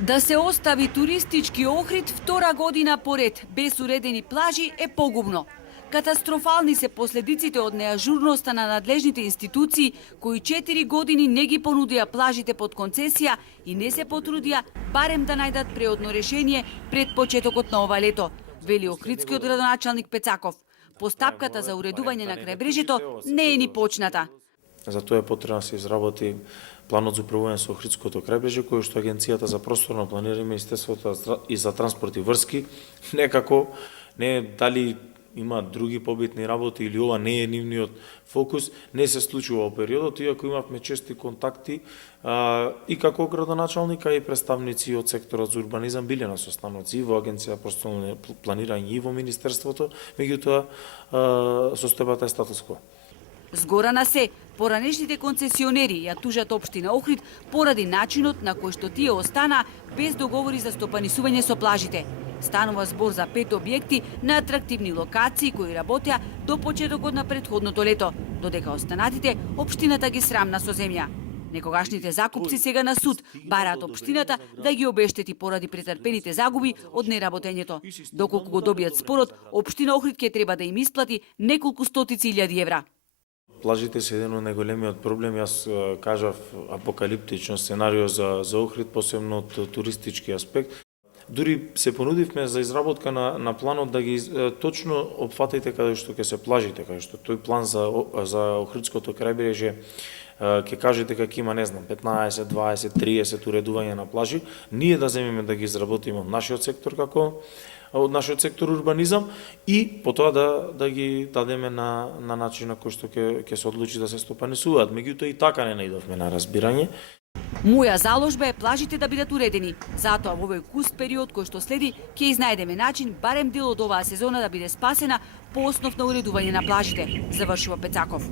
Да се остави туристички Охрид втора година поред без уредени плажи е погубно. Катастрофални се последиците од неажурноста на надлежните институции, кои 4 години не ги понудија плажите под концесија и не се потрудија барем да најдат преодно решение пред почетокот на ова лето, вели охридскиот градоначалник Пецаков. Постапката за уредување на крајбрежјето не е ни почната. Затоа е потребно да се изработи планот за управување со Охридското крајбрежје, кој што Агенцијата за просторно планирање, Министерството и за транспорт и врски некако не дали има други побитни работи или ова не е нивниот фокус, не се случува во периодот, иако имавме чести контакти и како градоначалника и представници од секторот за урбанизам биле на состаноци во Агенција за просторно планирање и во Министерството, меѓутоа состојбата е статус-кво. Згора на се, поранешните концесионери ја тужат општина Охрид поради начинот на кој што тие остана без договори за стопанисување со плажите. Станува збор за 5 објекти на атрактивни локации кои работеа до почетокот на претходното лето, додека останатите општината ги срамна со земја. Некогашните закупци сега на суд бараат општината да ги обештети поради претрпените загуби од неработењето. Доколку го добијат спорот, општина Охрид ќе треба да им исплати неколку стотици илјади евра. Плажите се еден од најголемиот проблем, јас кажав апокалиптично сценарио за Охрид, посебно од туристички аспект. Дури се понудивме за изработка на планот да ги точно опфатите каде што ќе се плажите, каде што тој план за Охридското крајбрежје ќе кажете дека има, не знам, 15, 20, 30 уредување на плажи, ние да земеме да ги изработиме од нашиот сектор од нашиот сектор урбанизам и потоа да ги дадеме на начин на кој што ќе се одлучи да се стопанисуваат. Меѓутоа и така не најдовме на разбирање. Моја заложба е плажите да бидат уредени. Затоа во овој куст период кој што следи ќе изнајдеме начин барем дел од оваа сезона да биде спасена по основ на уредување на плажите, завршува Пецаков.